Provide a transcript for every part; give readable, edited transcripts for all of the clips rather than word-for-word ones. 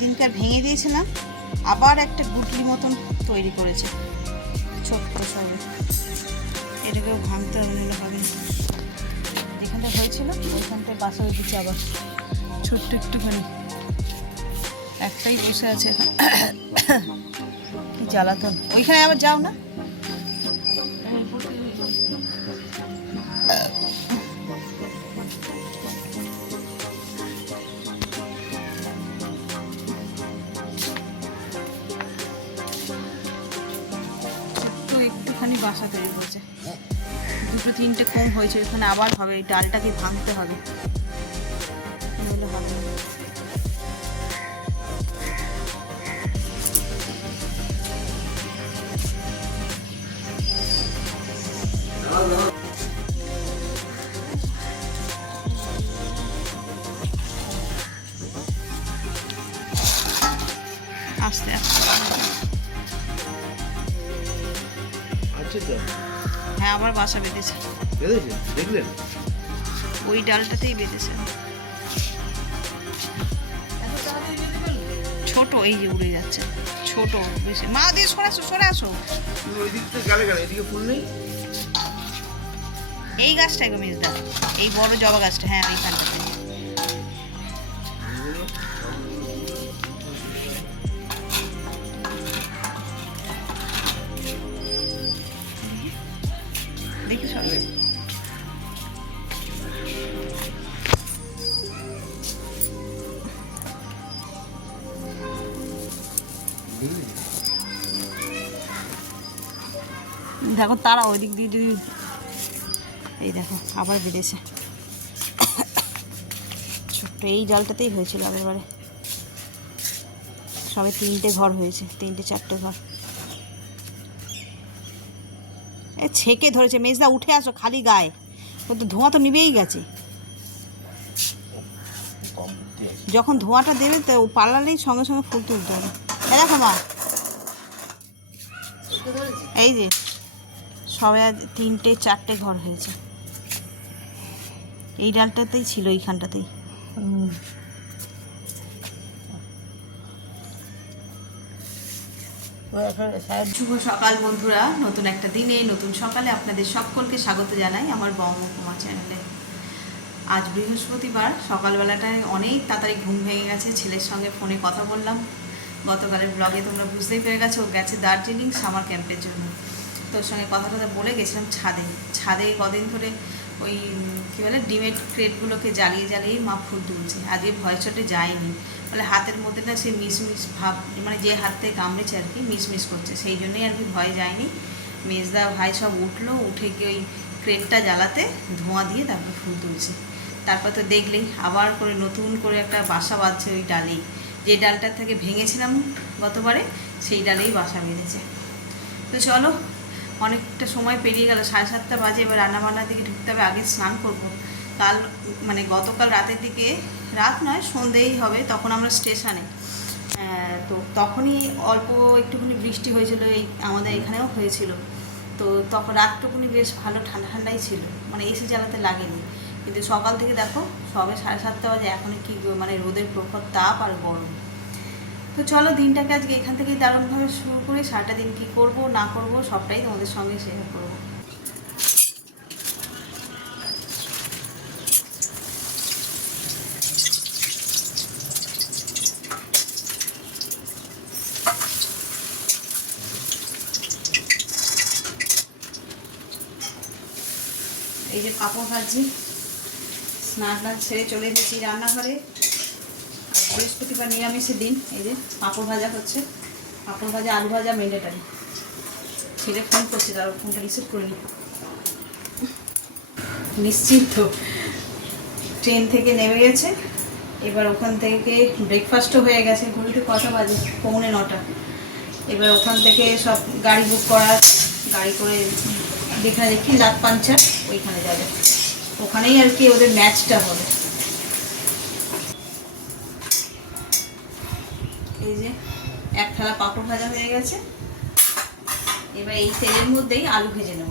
দিনকার ভেঙে দিয়েছিলাম, আবার একটা গুটলি মতন তৈরি করেছে ছোট্ট সবে। এটাকেও ভাঙতে হবে, যেখানটা হয়েছিল ওইখানটায় বাসা দিচ্ছে আবার ছোট্ট একটুখানি, একটাই বসে আছে এখন। কি জ্বালাতন, ওইখানে আবার যাও না। একটুখানি বাসা তৈরি করছে, দুটো তিনটে কম হয়েছে, এখানে আবার হবে। এই ডালটাকে ভাঙতে হবে, নইলে হবে না। আস্তে আস্তে, হ্যাঁ আবার বাসা বেঁধেছে, দেখলেন ওই ডালটাতেই বেঁধেছে। ছোট, এই যে উড়ে যাচ্ছে ছোট বেশি। মা দিয়ে সরে আসো। ওই দিক থেকে গেলে এদিকে ফুল নেই। এই গাছটাই গো মেজদা, এই বড় জবা গাছটা, হ্যাঁ এইখানটাতে। দেখি সরে দেখো, তারা ওই দিক দিয়ে যদি, এই দেখো আবার বেড়েছে ছোট্ট। এই জালটাতেই হয়েছিল আগেরবারে, সবে 3টে ঘর হয়েছে, 3-4টে ঘর। এ ছেকে ধরেছে। মেজদা উঠে আসো, খালি গায়ে, ও তো ধোঁয়া তো নিবেই গেছে। যখন ধোঁয়াটা দেবে তো পালালেই সঙ্গে সঙ্গে ফুল তুলতে হবে। দেখো মা, এই যে সবে 3-4টে ঘর হয়েছে। এই ডালটাতেই ছিল, এইখানটাতেই। শুভ সকাল বন্ধুরা, নতুন একটা দিনে নতুন সকালে আপনাদের সকলকে স্বাগত জানাই আমার বঙ্গকুমা চ্যানেলে। আজ বৃহস্পতিবার, সকালবেলাটায় অনেক তাড়াতাড়ি ঘুম ভেঙে গেছে। ছেলের সঙ্গে ফোনে কথা বললাম, গতকালের ব্লগে তোমরা বুঝতেই পেরে গেছো, ও গেছে দার্জিলিং সামার ক্যাম্পের জন্য। তোর সঙ্গে কথা বলে গেছিলাম ছাদে কদিন ধরে ওই কী বলে ডিমের ক্রেটগুলোকে জ্বালিয়ে মা ফুল তুলছে। আজকে ভয় চটে যায়নি, বলে হাতের মধ্যে না সে মিসমিস ভাব, মানে যে হাত থেকে কামড়েছে আর কি, মিসমিস করছে, সেই জন্যই আর কি ভয় যায়নি। মেজদা ভাই সব উঠলো, উঠে গিয়ে ওই ক্রেটটা জ্বালাতে ধোঁয়া দিয়ে তারপর ফুল তুলছে। তারপর তো দেখলেই আবার করে নতুন করে একটা বাসা বাঁধছে ওই ডালেই, যে ডালটার থেকে ভেঙেছিলাম গতবারে, সেই ডালেই বাসা বেঁধেছে। তো চলো, অনেকটা সময় পেরিয়ে গেল, 7:30 বাজে। এবার রান্নাবান্নার দিকে ঢুকতে হবে। আগে স্নান করব। গতকাল রাতের দিকে, রাত নয় সন্ধেই হবে, তখন আমরা স্টেশনে, তো তখনই অল্প একটুখানি বৃষ্টি হয়েছিল, এই আমাদের এখানেও হয়েছিল। তো তখন রাতটুকুনি বেশ ভালো ঠান্ডাই ছিল, মানে এসি চালাতে লাগেনি। কিন্তু সকাল থেকে দেখো সবে 7:30 বাজে, এখন কি মানে রোদের প্রখর তাপ আর গরম। তো চলো, দিনটাকে আজকে এখান থেকেই দারুণভাবে শুরু করি। সারাটা দিন কী করবো না করবো সবটাই তোমাদের সঙ্গে শেয়ার করবো। এই যে পাঁপড় ভাজছি, স্নান ছেড়ে চলে এসেছি রান্নাঘরে। বৃহস্পতিবার নিরামিষের দিন। এই যে পাঁপড় ভাজা হচ্ছে, পাঁপড় ভাজা আলু ভাজা ম্যান্ডেটারি। ছেলে ফোন করছে, তার ফোনটা রিসিভ করিনি। নিশ্চিন্ত ট্রেন থেকে নেমে গেছে, এবার ওখান থেকে ব্রেকফাস্টও হয়ে গেছে। ঘুরিতে কটা বাজে? 8:45। এবার ওখান থেকে সব গাড়ি বুক করা, গাড়ি করে যেখানে দেখি লাট পাঞ্চার, ওইখানে যাবে। ওখানেই আর কি ওদের ম্যাচটা হবে। এই যে এক থালা পাঁপড় ভাজা হয়ে গেছে, এবার এই তেলের মধ্যেই আলু ভেজে নেব।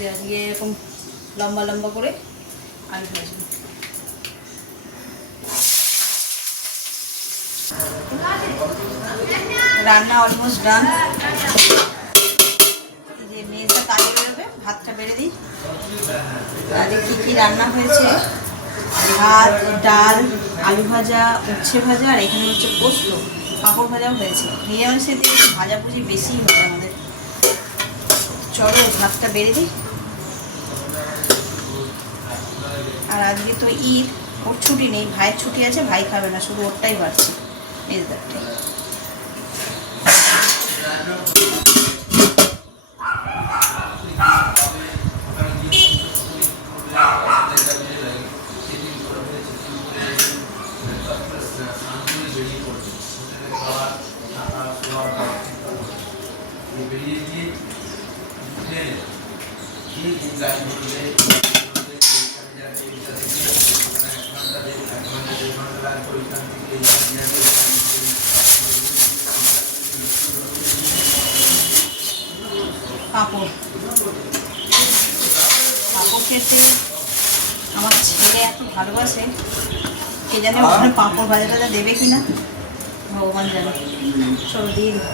যে আজকে এরকম লম্বা লম্বা করে আলু ভাজবো। রান্না অলমোস্ট ডান। এই যে মেয়েটা কাজে বেরোবে, ভাতটা বেড়ে দিই। আজকে কী কী রান্না হয়েছে, ভাত, ডাল, আলু ভাজা, উচ্ছে ভাজা, আর এখানে হচ্ছে পোস্ত, পাঁপড় ভাজাও হয়েছে। নিরামিষের দিকে একটু ভাজাভুজি বেশি হয় আমাদের। চলো ভাতটা বেড়ে দিই। আর আজকে তো ঈদ, ওর ছুটি নেই, ভাইয়ের ছুটি আছে, ভাই খাবে না, শুধু ওরটাই বাড়ছে, মেজদারটাই। পাঁপড় খেতে আমার ছেলে এত ভালোবাসে, কে জানে ওখানে পাঁপড় ভাজাটা দেবে কিনা, ভগবান জানে। সব দিয়ে দিই।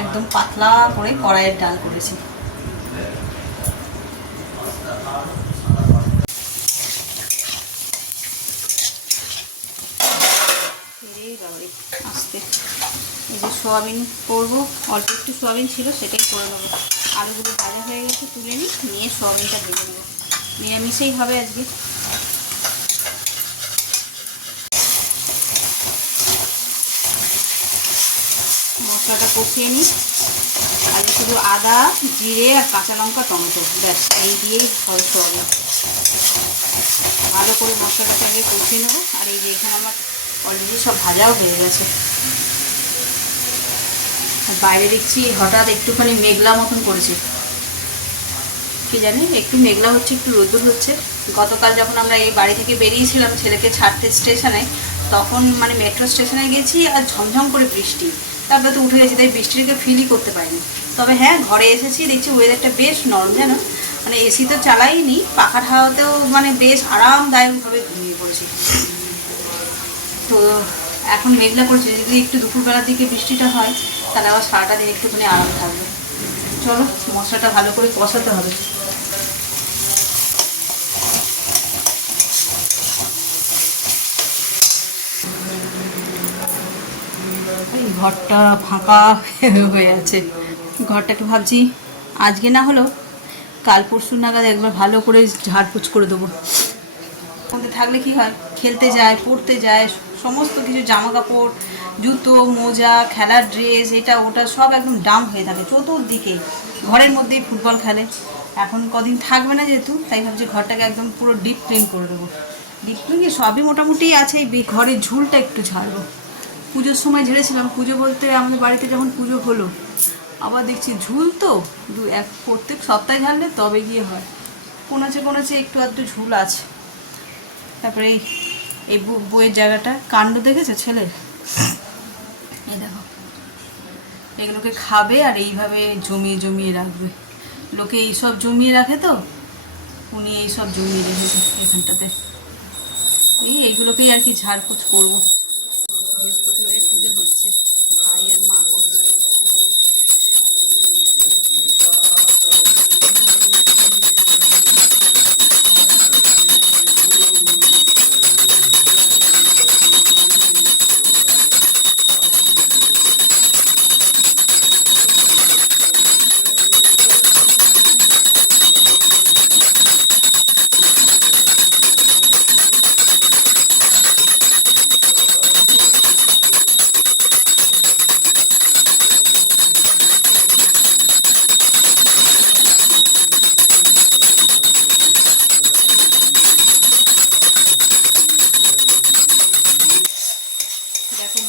একদম পাতলা করে কড়াইয়ের ডাল করেছি। আস্তে এই যে সোয়াবিন করবো, অল্প একটু সোয়াবিন ছিল, সেটাই করে নেবো। আলুগুলো ভাজা হয়ে গেছে, তুলে নিয়ে সোয়াবিনটা ভেজে নেবো। নিরামিষেই হবে আজকে। মশলাটা কষিয়ে নিই। আজকে শুধু আদা, জিরে আর কাঁচা লঙ্কা, টমেটো, ব্যাস এই দিয়েই হবে সোয়াবিন। ভালো করে মশলাটাকে আগে কষিয়ে নেবো। আর এই যে এখানে আমার অলরেডি সব ভাজাও হয়ে গেছে। বাইরে দেখছি হঠাৎ একটুখানি মেঘলা মতন করেছে, কি জানি, একটু মেঘলা হচ্ছে, একটু রোদ্দুর হচ্ছে। গতকাল যখন আমরা এই বাড়ি থেকে বেরিয়েছিলাম ছেলেকে ছাড়তে স্টেশনে, তখন মানে মেট্রো স্টেশনে গেছি আর ঝমঝম করে বৃষ্টি, তারপরে তো উঠে গেছি, তাই বৃষ্টিটাকে ফিলই করতে পারিনি। তবে হ্যাঁ, ঘরে এসেছি, দেখছি ওয়েদারটা বেশ নরম, জানো, মানে এসি তো চালাইনি, পাখার হাওয়াতেও মানে বেশ আরামদায়কভাবে ঘুমিয়ে পড়েছি। তো এখন মেঘলা করছে, যদি একটু দুপুরবেলার দিকে বৃষ্টিটা হয় তাহলে আবার সারাটা দিন একটুখানি আরাম থাকবে। চলো মশলাটা ভালো করে কষাতে হবে। এই ঘরটা ফাঁকা হয়ে আছে, ঘরটাকে ভাবছি আজকে না হলেও কাল পরশু নাগাদ একবার ভালো করে ঝাড়পোছ করে দেবো। মধ্যে থাকলে কি হয়, খেলতে যায়, পড়তে যায়, সমস্ত কিছু জামা কাপড়, জুতো, মোজা, খেলার ড্রেস, এটা ওটা সব একদম ডাম হয়ে থাকে চতুর্দিকে। ঘরের মধ্যেই ফুটবল খেলে। এখন কদিন থাকবে না যেহেতু, তাই ভাবছি ঘরটাকে একদম পুরো ডিপ ক্লিন করে দেবো। ডিপ ক্লিন সবই মোটামুটি আছে, এই ঘরের ঝুলটা একটু ঝাড়বো। পুজোর সময় ঝেড়েছিলাম, পুজো বলতে আমাদের বাড়িতে যখন পুজো হলো, আবার দেখছি ঝুল তো প্রত্যেক সপ্তাহে ঝাড়লে তবে গিয়ে হয়। কোনাচে একটু আধটু ঝুল আছে। তারপরে এই বইয়ের জায়গাটা, কাণ্ড দেখেছো ছেলের, এই দেখো, এগুলোকে খাবে আর এইভাবে জমিয়ে জমিয়ে রাখবে। লোকে এইসব জমিয়ে রাখে, তো উনি এইসব জমিয়ে রেখেছে এখানটাতে। এইগুলোকেই আর কি ঝাড়পোছ করবো। বৃহস্পতিবারে পুজো হচ্ছে, ভাই আর মা করছে।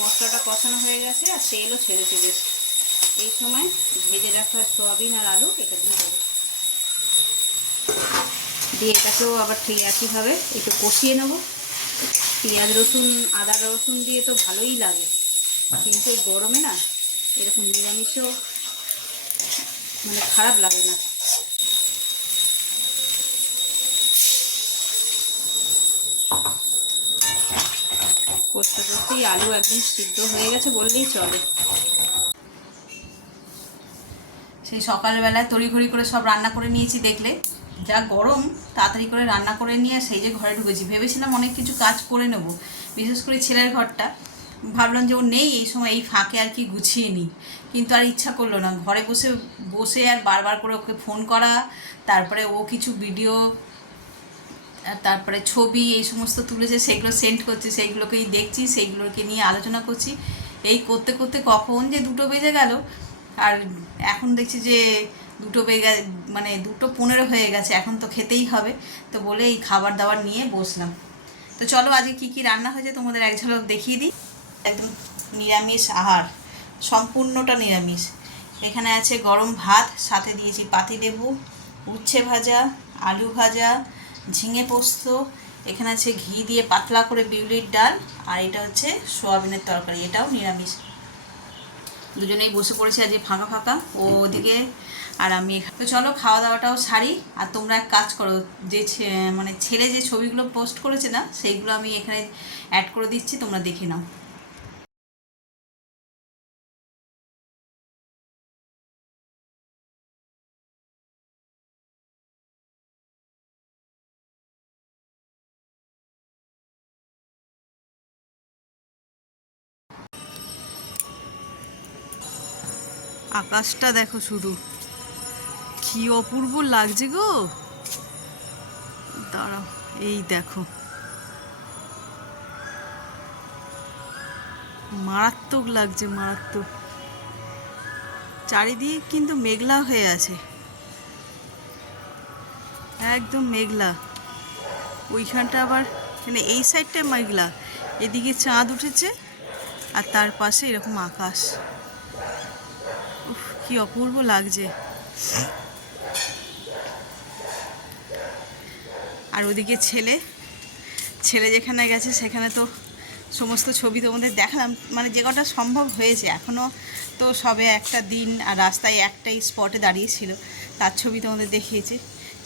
মশলাটা কষানো হয়ে গেছে আর তেলও ছেড়েছে বেশ। এই সময় ভেজে রাখা সয়াবিন আর আলু এটা দিয়ে দেবো, দিয়ে এটাকেও আবার ঠিক একইভাবে একটু কষিয়ে নেব। পেঁয়াজ রসুন আদা রসুন দিয়ে তো ভালোই লাগে, কিন্তু এই গরমে না এরকম নিরামিষও মানে খারাপ লাগে না। কষতে কষতেই আলু একদম সিদ্ধ হয়ে গেছে বললেই চলে। সেই সকালবেলায় তড়িঘড়ি করে সব রান্না করে নিয়েছি, দেখলে যা গরম তাড়াতাড়ি করে রান্না করে নিয়ে সেই যে ঘরে ঢুকেছি। ভেবেছিলাম অনেক কিছু কাজ করে নেব, বিশেষ করে ছেলের ঘরটা ভাবলাম যে ও নেই এই সময়, এই ফাঁকে আর কি গুছিয়ে নিই, কিন্তু আর ইচ্ছা করলো না। ঘরে বসে বসে আর বারবার করে ওকে ফোন করা, তারপরে ও কিছু ভিডিও তারপরে ছবি এই সমস্ত তুলেছে, সেগুলো সেন্ড করছে, সেইগুলোকেই দেখছি, সেইগুলোকে নিয়ে আলোচনা করছি। এই করতে করতে কখন যে 2টো বেজে গেল, আর এখন দেখছি যে 2টো বেজে মানে 2:15 হয়ে গেছে, এখন তো খেতেই হবে। তো বলে এই খাবার দাবার নিয়ে বসলাম। তো চলো আজকে কী কী রান্না হয়েছে তোমাদের এক ঝলক দেখিয়ে দিই। একদম নিরামিষ আহার, সম্পূর্ণটা নিরামিষ। এখানে আছে গরম ভাত, সাথে দিয়েছি পাতিলেবু, উচ্ছে ভাজা, আলু ভাজা, ঝিঙে পোস্ত, এখানে আছে ঘি দিয়ে পাতলা করে বিউলির ডাল, আর এটা হচ্ছে সোয়াবিনের তরকারি, এটাও নিরামিষ। দুজনেই বসে পড়েছি আজকে ফাঁকা ফাঁকা, ও ওদিকে আর আমি। তো চলো খাওয়া দাওয়াটাও সারি। আর তোমরা এক কাজ করো, যে মানে ছেলে যে ছবিগুলো পোস্ট করেছে না, সেইগুলো আমি এখানে অ্যাড করে দিচ্ছি, তোমরা দেখে নাও। আকাশটা দেখো শুধু, কি অপূর্ব লাগছে গো। দাঁড়াও, এই দেখো, মারাত্মক লাগছে, মারাত্মক। চারিদিকে কিন্তু মেঘলা হয়ে আছে, একদম মেঘলা। ওইখানটা আবার মানে এই সাইডটা মেঘলা, এদিকে চাঁদ উঠেছে, আর তার পাশে এরকম আকাশ। উফ, কি অপূর্ব লাগছে। আর ওদিকে ছেলে যেখানে গেছে সেখানে তো সমস্ত ছবি তোমাদের দেখালাম, মানে যে কটা সম্ভব হয়েছে। এখনও তো সবে একটা দিন, আর রাস্তায় একটাই স্পটে দাঁড়িয়েছিল, তার ছবি তোমাদের দেখিয়েছি।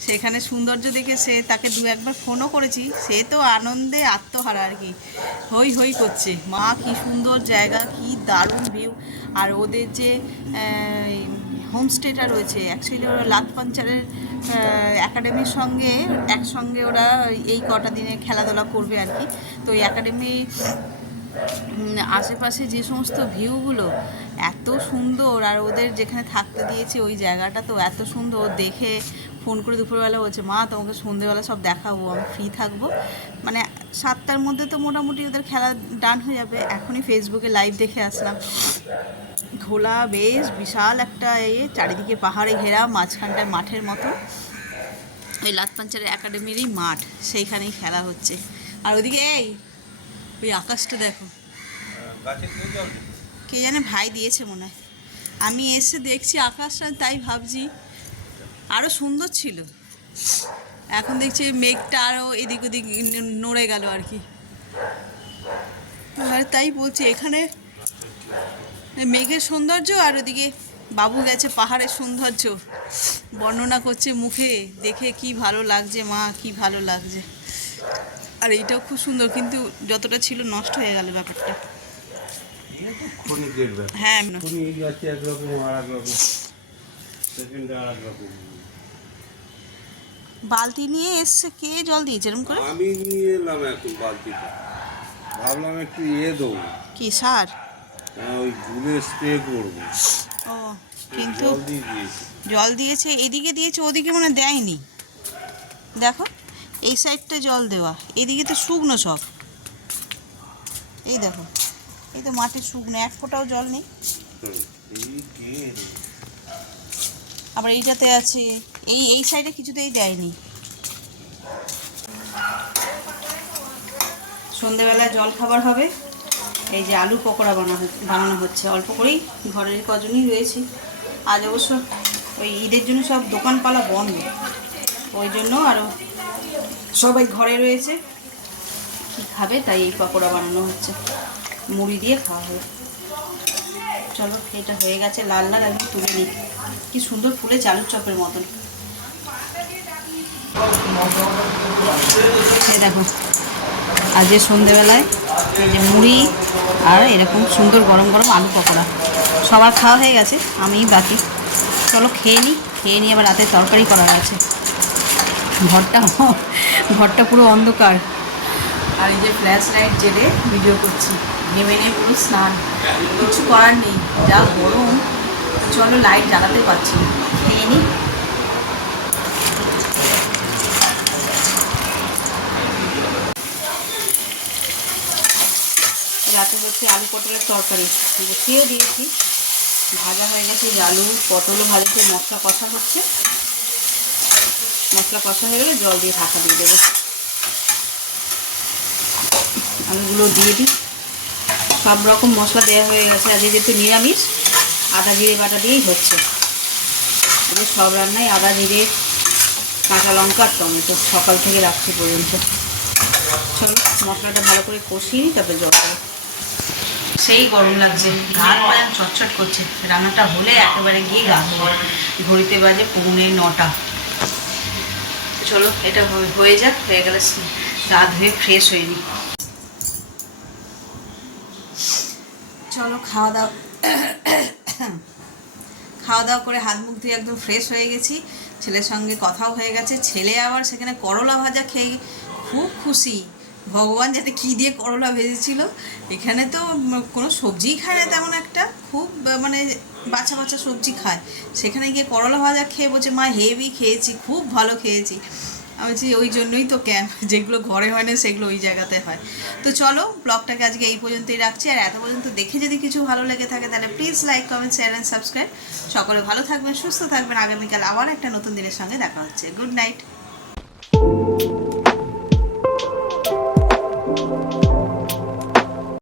সেখানে সৌন্দর্য দেখে তাকে 2-1বার ফোনও করেছি, সে তো আনন্দে আত্মহারা আর কি, হই হই করছে। মা কি সুন্দর জায়গা, কি দারুণ ভিউ। আর ওদের যে হোমস্টেটা রয়েছে, অ্যাকচুয়ালি ওরা লাতপাঞ্চারের একাডেমির সঙ্গে একসঙ্গে ওরা এই কটা দিনে খেলাধুলা করবে আর কি। তো এই একাডেমি আশেপাশে যে সমস্ত ভিউগুলো এত সুন্দর, আর ওদের যেখানে থাকতে দিয়েছে ওই জায়গাটা তো এত সুন্দর। দেখে ফোন করে দুপুরবেলা বলছে, মা তোমাকে সন্ধ্যেবেলা সব দেখাবো, আমি ফ্রি থাকবো। মানে 7টার মধ্যে তো মোটামুটি ওদের খেলা ডান হয়ে যাবে। এখনই ফেসবুকে লাইভ দেখে আসলাম। খোলা বেশ বিশাল একটা চারিদিকে পাহাড়ে ঘেরা, মাঝখানটায় মাঠের মতো, ওই লাতপাঞ্চারের একাডেমিরই মাঠ, সেইখানেই খেলা হচ্ছে। আর ওদিকে ওই আকাশটা দেখো, কে জানে ভাই দিয়েছে মনে হয়। আমি এসে দেখছি আকাশটা, তাই ভাবছি আরও সুন্দর ছিল। এখন দেখছি মেঘটা আরও এদিক ওদিক নড়ে গেল আর কি। আর তাই বলছি, এখানে মেঘের সৌন্দর্য, আর ওদিকে বাবু গেছে পাহাড়ের সৌন্দর্য বর্ণনা করছে মুখে, দেখে কি ভালো লাগছে মা, কি ভালো লাগছে। আর এইটাও খুব সুন্দর, কিন্তু যতটা ছিল নষ্ট হয়ে গেল ব্যাপারটা। হ্যাঁ, বালতি নিয়ে এসছে, কে জল দিয়েছে এরকম করে? আমি নিয়ে এলাম এখন বালতিটা, ভাবলাম একটু দেবো, কি সার? ওই গুলে স্প্রে করবো। ও, কিন্তু জল দিয়েছে, এদিকে দিয়েছে, ওদিকে মনে দেয়নি। দেখো এই সাইডটা জল দেওয়া, এদিকে তো শুকনো সব। এই দেখো, এই তো মাঠে শুকনো, এক ফোঁটাও জল নেই। আবার এইটাতে আছে, এই সাইডে কিছুতেই দেয়নি। সন্ধেবেলায় জল খাবার হবে। এই যে আলু পকোড়া বানানো হচ্ছে, অল্প করেই, ঘরের কজনই রয়েছে। আজ অবশ্য ওই ঈদের জন্য সব দোকানপালা বন্ধ, ওই জন্য আরও সবাই ঘরে রয়েছে। কি খাবে তাই এই পকোড়া বানানো হচ্ছে, মুড়ি দিয়ে খাওয়া হবে। চলো এটা হয়ে গেছে, লাল লাল একদম তুলে নিই। কি সুন্দর ফুলে চালুর চপের মতন। এই দেখো আজকে সন্ধেবেলায় এই যে মুড়ি আর এরকম সুন্দর গরম গরম আলু পকোড়া, সবার খাওয়া হয়ে গেছে, আমিই বাকি। চলো খেয়ে নিই আবার রাতে তরকারি করা আছে। ঘরটা পুরো অন্ধকার, আর এই যে ফ্ল্যাশ লাইট জেলে ভিডিও করছি, নেমে পুরো স্নান, কিছু করার নেই, যা গরম। চলো লাইট জ্বালাতে পারছি না, খেয়ে নিই। রাতে হচ্ছে আলু পটলের তরকারি বসিয়েও দিয়েছি, ভাজা হয়ে গেছে, আলু পটলও ভাজছে, মশলা কষা হচ্ছে। মশলা কষা হয়ে গেলে জল দিয়ে ঢাকা দিয়ে দেবো। আলুগুলো দিয়ে দিই, সব রকম মশলা দেওয়া হয়ে গেছে। আজকে যেহেতু নিরামিষ, আদা জিরে বাটা দিয়েই হচ্ছে। আজকে সব রান্নায় আদা জিরে কাঁচা লঙ্কা আর টমেটো, সকাল থেকে রাত্রি পর্যন্ত। চলো মশলাটা ভালো করে কষিয়ে নিই, তারপরে জল দেবো। সেই গরম লাগছে, হাত পায়ে চটচট করছে। রান্নাটা হলে একেবারে গিয়ে গা ধোবো। ঘড়িতে বাজে 9:45। চলো এটা হয়ে যাক, হয়ে গেলে গা ধুয়ে ফ্রেশ হয়ে নিই। চলো খাওয়া দাওয়া করে হাত মুখ ধুয়ে একদম ফ্রেশ হয়ে গেছি। ছেলের সঙ্গে কথাও হয়ে গেছে। ছেলে আবার সেখানে করলা ভাজা খেয়ে খুব খুশি, ভগবান যাতে কী দিয়ে করলা ভেজেছিল। এখানে তো কোনো সবজিই খায় না তেমন একটা, খুব মানে বাছা বাছা সবজি খায়। সেখানে গিয়ে করলা ভাজা খেয়ে বলছে মা হেভি খেয়েছি, খুব ভালো খেয়েছি। আমি বলছি ওই জন্যই তো ক্যাম্প, যেগুলো ঘরে হয় না সেগুলো ওই জায়গাতে হয়। তো চলো ব্লগটাকে আজকে এই পর্যন্তই রাখছি। আর এত পর্যন্ত দেখে যদি কিছু ভালো লেগে থাকে তাহলে please like comment share and subscribe. সকলে ভালো থাকবেন, সুস্থ থাকবেন। আগামীকাল আবার একটা নতুন দিনের সঙ্গে দেখা হচ্ছে। Good night.